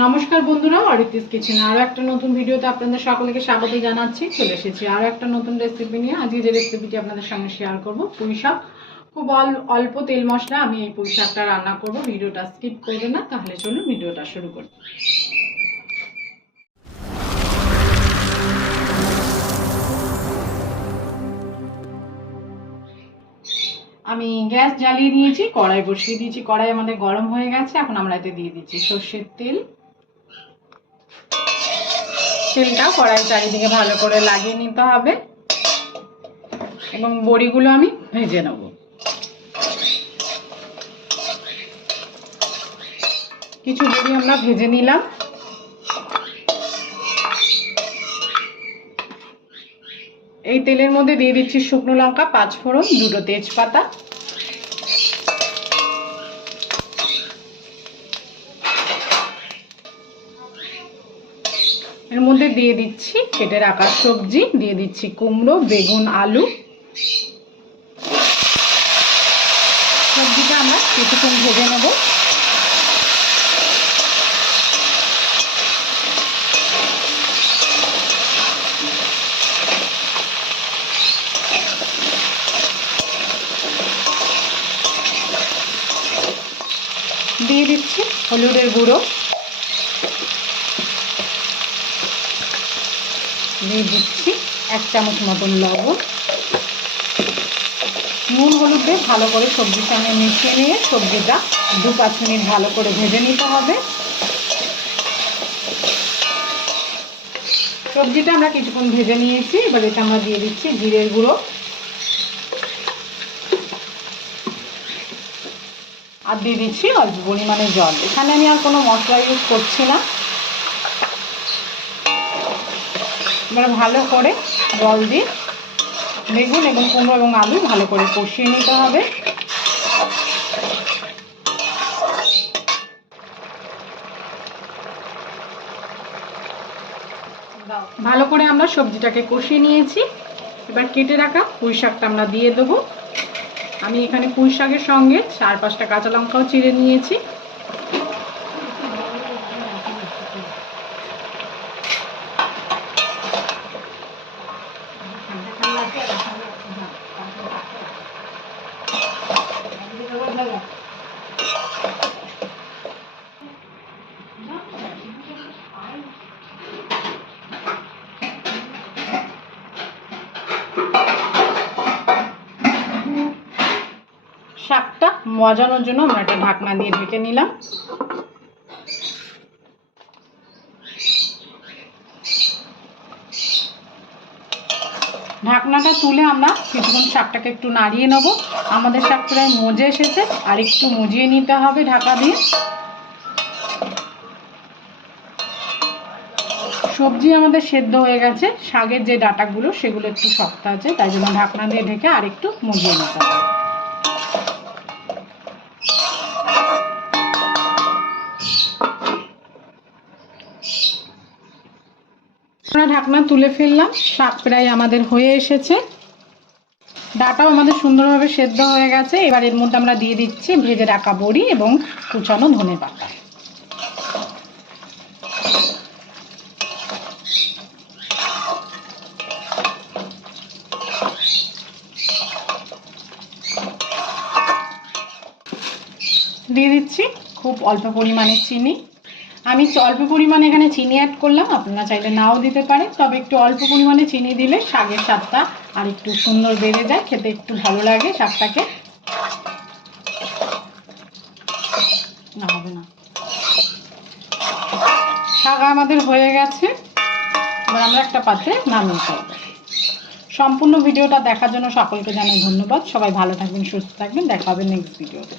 নমস্কার বন্ধুরা, অরিতিস কিচেনে আরও একটা নতুন ভিডিওতে আপনাদের সকলকে স্বাগত জানাচ্ছি। চলে এসেছি আরও একটা নতুন রেসিপি নিয়ে। আজকে যে রেসিপিটি আপনাদের সঙ্গে শেয়ার করব, পুঁই শাক। খুব অল্প তেল মশলা আমি এই পুঁই শাকটা রান্না করব। ভিডিওটা স্কিপ করবেন না। তাহলে চলুন ভিডিওটা শুরু করি। আমি গ্যাস জ্বালিয়ে দিয়েছি, কড়াই বসিয়ে দিয়েছি। কড়াই আমাদের গরম হয়ে গেছে। এখন আমরা এতে দিয়ে দিচ্ছি সর্ষের তেল। তেলটা কড়াই চারিদিকে ভালো করে লাগিয়ে নিতে হবে এবং বড়িগুলো আমি ভেজে নেব। কিছু বড়ি আমরা ভেজে নিলাম। এই তেলের মধ্যে দিয়ে দিচ্ছি শুকনো লঙ্কা, 5 ফোড়ন, 2টো তেজপাতা। এর মধ্যে দিয়ে দিচ্ছি কেটে রাখা সবজি, দিয়ে দিচ্ছি কুমড়ো, বেগুন, আলু। সবজিটা আমরা কিছুক্ষণ ভেজে নেব। দিয়ে দিচ্ছি হলুদের গুঁড়ো, দিয়ে দিচ্ছি 1 চামচ মতন লবণ। নুন হলুদ দিয়ে ভালো করে সবজির সঙ্গে মিশিয়ে নিয়ে সবজিটা 2-5 মিনিট ভালো করে ভেজে নিতে হবে। সবজিটা আমরা কিছুক্ষণ ভেজে নিয়েছি। এবার এটা আমরা দিয়ে দিচ্ছি জিরের গুঁড়ো আর দিয়ে দিচ্ছি অল্প পরিমাণে জল। এখানে আমি আর কোনো মশলা ইউজ করছি না। এবার ভালো করে জল দিয়ে বেগুন এবং কুমড়ো এবং আলু ভালো করে কষিয়ে নিতে হবে। ভালো করে আমরা সবজিটাকে কষিয়ে নিয়েছি। এবার কেটে রাখা পুঁই শাকটা আমরা দিয়ে দেবো। আমি এখানে পুঁই শাকের সঙ্গে 4-5টা কাঁচা লঙ্কাও চিড়ে নিয়েছি। শাকটা মজানোর জন্য আমরা একটা ঢাকনা দিয়ে ঢেকে নিলাম। ঢাকনাটা তুলে আমরা কিছুক্ষণ শাকটাকে একটু নাড়িয়ে নেব। আমাদের শাক প্রায় মজে এসেছে, আর একটু মজিয়ে নিতে হবে ঢাকা দিয়ে। সবজি আমাদের সেদ্ধ হয়ে গেছে, শাকের যে ডাঁটাগুলো সেগুলো একটু শক্ত আছে, তাই জন্য ঢাকনা দিয়ে ঢেকে আর একটু মজিয়ে নিতে হবে। আমরা ঢাকনা তুলে ফেললাম। শাক প্রায় আমাদের হয়ে এসেছে, ডাঁটাও আমাদের সুন্দরভাবে সেদ্ধ হয়ে গেছে। এবার এর মধ্যে আমরা দিয়ে দিচ্ছি ভেজে রাখা বড়ি এবং কুচানো ধনেপাতা। দিয়ে দিচ্ছি খুব অল্প পরিমাণে চিনি। আমি অল্প পরিমাণে এখানে চিনি অ্যাড করলাম, আপনারা চাইলে নাও দিতে পারেন, তবে একটু অল্প পরিমাণে চিনি দিলে শাকের স্বাদটা আর একটু সুন্দর বেড়ে যায়, খেতে একটু ভালো লাগে শাকটাকে। না হবে না, শাক আমাদের হয়ে গেছে। এবার আমরা একটা পাত্রে নামিয়ে ফেলব। সম্পূর্ণ ভিডিওটা দেখার জন্য সকলকে জানাই ধন্যবাদ। সবাই ভালো থাকবেন, সুস্থ থাকবেন। দেখা হবে নেক্সট ভিডিওতে।